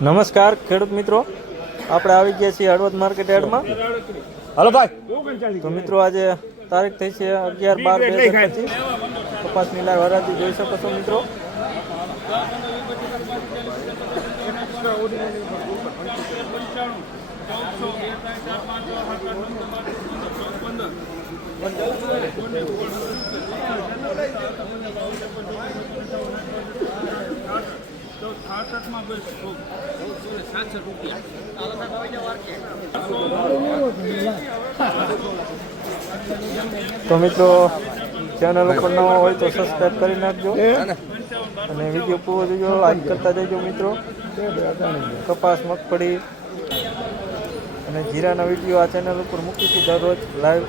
નમસ્કાર ખેડૂત મિત્રો, આપણે આવી ગયા છીએ હળવદ માર્કેટ યાર્ડમાં. હાલો ભાઈ. તો મિત્રો આજે તારીખ થઈ છે 11/12/2025. કપાસની લાઈવ હરાજી જોઈ શકો છો મિત્રો. તો મિત્રો ચેનલ ઉપર નવા હોય તો સબસ્ક્રાઈબ કરી નાખજો અને વિડીયો પૂરો જોજો, લાઈક કરતા જજો મિત્રો. કપાસ, મગફળી અને જીરાના વિડીયો આ ચેનલ ઉપર મૂકીશું દરરોજ લાઈવ.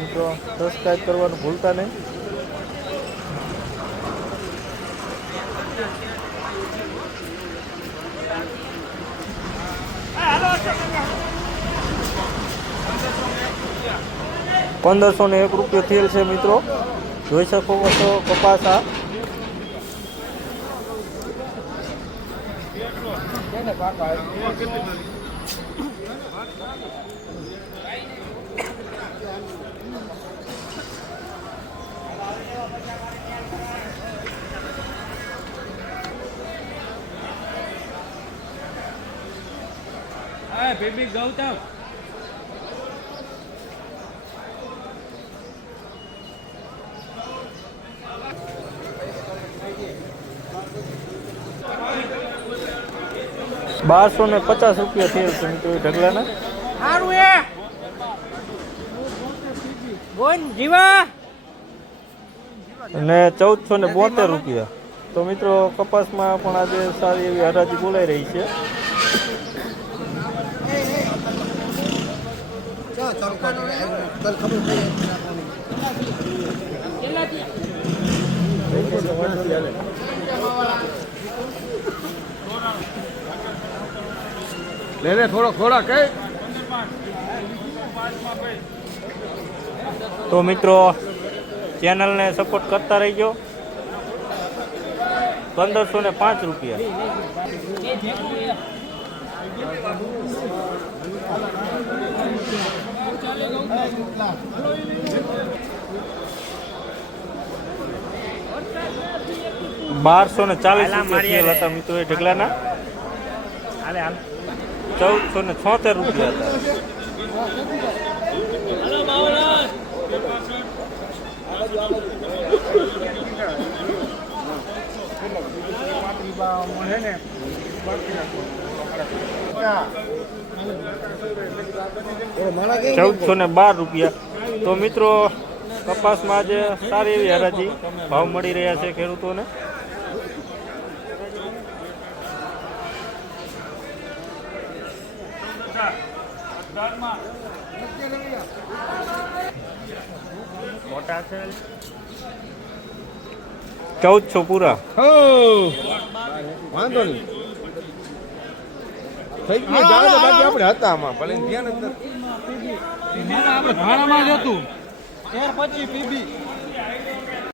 મિત્રો સબસ્ક્રાઈબ કરવાનું ભૂલતા નહીં. ₹1,501 થયેલ છે મિત્રો, જોઈ શકો છો કપાસ. આ બેબી ગૌતમ 1,250 થયેલ છે મિત્રો ઢગલાના. સારું એ બોન જીવા અને ₹1,472. તો મિત્રો કપાસમાં પણ આજે સારી એવી હરાજી બોલાઈ રહી છે. લે થોડો કઈ. તો મિત્રો ચેનલને સપોર્ટ કરતા રહીજો. ₹1,505. ₹1,240 હતા મિત્રો એ ઢગલાના. ₹1,476 હતા. ₹1,412. તો મિત્રો કપાસમાં આજે સારી એવી હરાજી ભાવ મળી રહ્યા છે ખેડૂતોને. મોટા છે 1,400 પૂરા. વાંધો નહીં થઈ ગયું બાકી આપણે હતા આમાં ભલે ધ્યાન જ નથી. આપણે ભાડામાં જ હતું 1325 પીબી